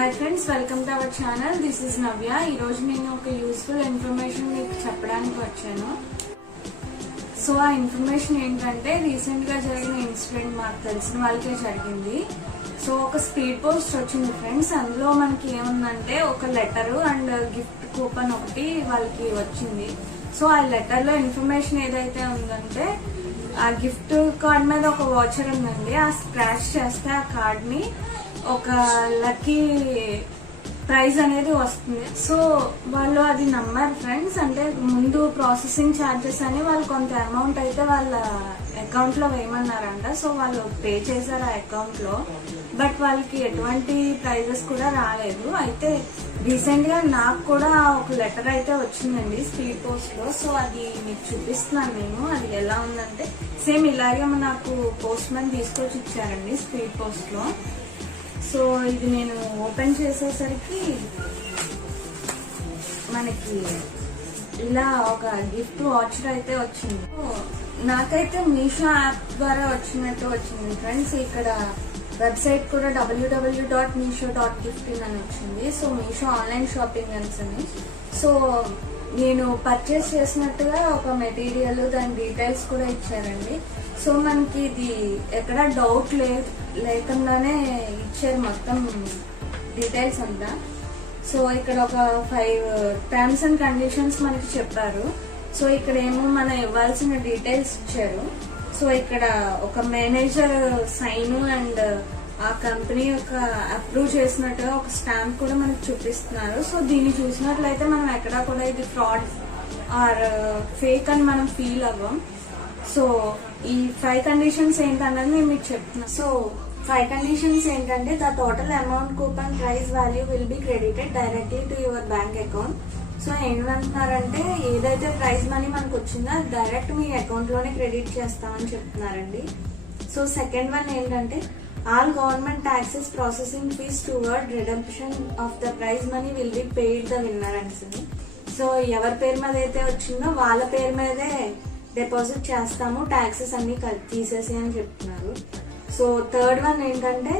Hi friends, welcome to our channel. This is Navya. ఈరోజు నేను ఒక యూస్ఫుల్ ఇన్ఫర్మేషన్ మీకు చెప్పడానికి వచ్చాను. సో ఆ ఇన్ఫర్మేషన్ ఏంటంటే రీసెంట్ గా జరిగిన ఇన్సిడెంట్ మాకు తెలిసిన వాళ్ళకే జరిగింది. సో ఒక స్పీడ్ పోస్ట్ వచ్చింది ఫ్రెండ్స్. అందులో మనకి ఏముందంటే ఒక లెటర్ అండ్ గిఫ్ట్ కూపన్ ఒకటి వాళ్ళకి వచ్చింది. సో ఆ లెటర్ లో ఇన్ఫర్మేషన్ ఏదైతే ఉందంటే ఆ గిఫ్ట్ కార్డ్ మీద ఒక వాచర్ ఉందండి. ఆ స్క్రాచ్ చేస్తే ఆ కార్డ్ ని ఒక లక్కీ ప్రైజ్ అనేది వస్తుంది. సో వాళ్ళు అది నమ్మారు ఫ్రెండ్స్. అంటే ముందు ప్రాసెసింగ్ ఛార్జెస్ అని వాళ్ళు కొంత అమౌంట్ అయితే వాళ్ళ అకౌంట్ లో వేయమన్నారంట. సో వాళ్ళు పే చేశారు ఆ అకౌంట్ లో. బట్ వాళ్ళకి ఎటువంటి ప్రైజెస్ కూడా రాలేదు. అయితే రీసెంట్ గా నాకు కూడా ఒక లెటర్ అయితే వచ్చిందండి స్పీడ్ పోస్ట్ లో. సో అది మీకు చూపిస్తున్నాను నేను. అది ఎలా ఉందంటే సేమ్ ఇలాగే నాకు పోస్ట్ మ్యాన్ తీసుకొచ్చి ఇచ్చారండి స్పీడ్ పోస్ట్ లో. సో ఇది నేను ఓపెన్ చేసేసరికి మనకి ఇలా ఒక గిఫ్ట్ వాచర్ అయితే వచ్చింది. నాకైతే మీషో యాప్ ద్వారా వచ్చింది ఫ్రెండ్స్. ఇక్కడ వెబ్సైట్ కూడా www.meesho.gift అని వచ్చింది. సో మీషో ఆన్లైన్ షాపింగ్ అని. సో నేను పర్చేస్ చేసినట్టుగా ఒక మెటీరియల్ దాని డీటెయిల్స్ కూడా ఇచ్చారండి. సో మనకి ఇది ఎక్కడ డౌట్ లేకుండానే ఇచ్చారు మొత్తం డీటెయిల్స్ అంతా. సో ఇక్కడ ఒక 5 టర్మ్స్ అండ్ కండిషన్స్ మనకి చెప్పారు. సో ఇక్కడ ఏమో మనం ఇవ్వాల్సిన డీటెయిల్స్ ఇచ్చారు. సో ఇక్కడ ఒక మేనేజర్ సైన్ అండ్ ఆ కంపెనీ యొక్క అప్రూవ్ చేసినట్టుగా ఒక స్టాంప్ కూడా మనకు చూపిస్తున్నారు. సో దీన్ని చూసినట్లయితే మనం ఎక్కడా కూడా ఇది ఫ్రాడ్ ఆర్ ఫేక్ అని మనం ఫీల్ అవ్వం. సో ఈ 5 కండిషన్స్ ఏంటన్నది నేను మీకు చెప్తున్నాను. సో 5 కండిషన్స్ ఏంటంటే the total amount coupon price value will be credited directly to your bank account. So ఏంటంటున్నారంటే ఏదైతే ప్రైజ్ మనీ మనకు వచ్చిందో అది డైరెక్ట్ మీ అకౌంట్ లోనే క్రెడిట్ చేస్తామని చెప్తున్నారండి. సో సెకండ్ వన్ ఏంటంటే all government taxes processing fees toward redemption of the prize money will be paid the winner అని. సో ఎవరి పేరు మీద అయితే వచ్చిందో వాళ్ళ పేరు మీదే డిపాజిట్ చేస్తాము, టాక్సెస్ అన్ని తీసేసి అని చెప్తున్నారు. సో థర్డ్ వన్ ఏంటంటే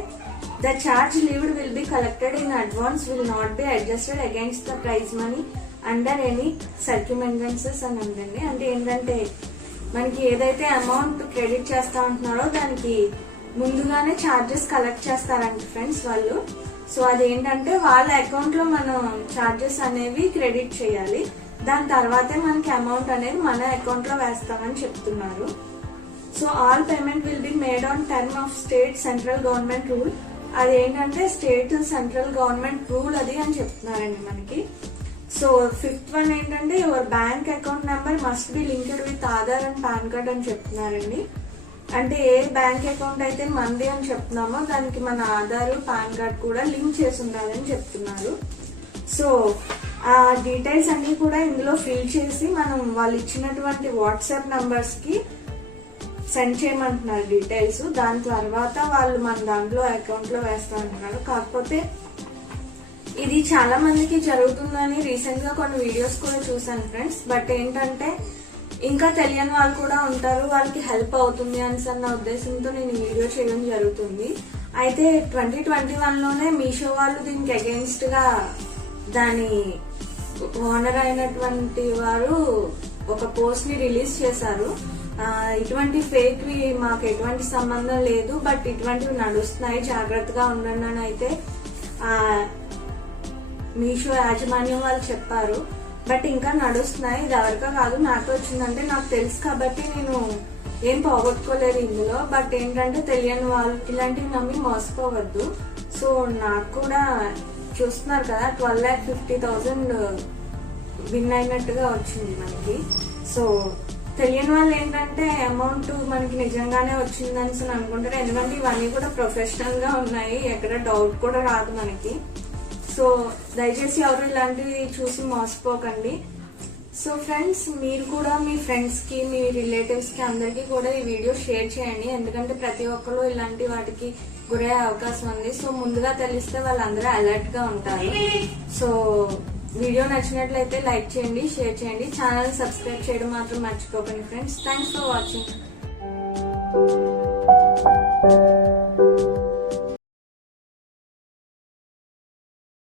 the charge levied will be collected in advance will not be adjusted against the prize money under any circumstances అని ఉందండి. అంటే ఏంటంటే మనకి ఏదైతే అమౌంట్ క్రెడిట్ చేస్తా ఉంటున్నారో దానికి ముందుగానే చార్జెస్ కలెక్ట్ చేస్తారంట ఫ్రెండ్స్ వాళ్ళు. సో అదేంటంటే వాళ్ళ అకౌంట్ లో మనం చార్జెస్ అనేవి క్రెడిట్ చేయాలి. దాని తర్వాతే మనకి అమౌంట్ అనేది మన అకౌంట్ లో వేస్తామని చెప్తున్నారు. So all payment will be made on term of state central government rule. అదేంటంటే స్టేట్ సెంట్రల్ గవర్నమెంట్ రూల్ అది అని చెప్తున్నారండి మనకి. సో ఫిఫ్త్ వన్ ఏంటంటే your bank account number must be linked with Aadhaar and pan card అని చెప్తున్నారండి. అంటే ఏ bank account అయితే మనది అని చెప్తున్నామో దానికి మన ఆధార్ పాన్ కార్డ్ కూడా లింక్ చేసి ఉండాలని చెప్తున్నారు. సో ఆ డీటెయిల్స్ అన్ని కూడా ఇందులో ఫిల్ చేసి మనం వాళ్ళు ఇచ్చినటువంటి వాట్సాప్ నంబర్స్ కి సెండ్ చేయమంటున్నారు డీటెయిల్స్. దాని తర్వాత వాళ్ళు మన దాంట్లో అకౌంట్ లో వేస్తామంటున్నారు. కాకపోతే ఇది చాలా మందికి జరుగుతుందని రీసెంట్ గా కొన్ని వీడియోస్ కూడా చూసాను ఫ్రెండ్స్. బట్ ఏంటంటే ఇంకా తెలియని వాళ్ళు కూడా ఉంటారు, వాళ్ళకి హెల్ప్ అవుతుంది అన్న ఉద్దేశంతో నేను ఈ వీడియో చేయడం జరుగుతుంది. అయితే 2021 లోనే మీషో వాళ్ళు దీనికి అగెయిన్స్ట్ గా దాని ఓనర్ అయినటువంటి వారు ఒక పోస్ట్ ని రిలీజ్ చేశారు. ఇటువంటి ఫేక్ వి మాకు ఎటువంటి సంబంధం లేదు, బట్ ఇటువంటివి నడుస్తున్నాయి, జాగ్రత్తగా ఉండండి అని అయితే మీషో యాజమాన్యం వాళ్ళు చెప్పారు. బట్ ఇంకా నడుస్తున్నాయి. ఇది ఎవరికా కాదు, నాకు వచ్చిందంటే నాకు తెలుసు కాబట్టి నేను ఏం పోగొట్టుకోలేదు ఇందులో. బట్ ఏంటంటే తెలియని వాళ్ళు ఇలాంటివి నమ్మి మోసపోవద్దు. సో నాకు కూడా చూస్తున్నారు కదా 12,50,000 విన్ అయినట్టుగా వచ్చింది మనకి. సో తెలియని వాళ్ళు ఏంటంటే అమౌంట్ మనకి నిజంగానే వచ్చిందని అనుకుంటారు. ఎందుకంటే ఇవన్నీ కూడా ప్రొఫెషనల్ గా ఉన్నాయి, ఎక్కడ డౌట్ కూడా రాదు మనకి. సో దయచేసి ఎవరు ఇలాంటివి చూసి మోసపోకండి. సో ఫ్రెండ్స్, మీరు కూడా మీ ఫ్రెండ్స్ కి మీ రిలేటివ్స్ కి అందరికీ కూడా ఈ వీడియో షేర్ చేయండి. ఎందుకంటే ప్రతి ఒక్కరు ఇలాంటి వాటికి గురయ్యే అవకాశం ఉంది. సో ముందుగా తెలిస్తే వాళ్ళందరూ అలర్ట్ గా ఉంటారు. సో వీడియో నచ్చినట్లయితే లైక్ చేయండి, షేర్ చేయండి, ఛానల్ సబ్స్క్రైబ్ చేయడం మాత్రం మర్చిపోకండి ఫ్రెండ్స్. Thanks for watching.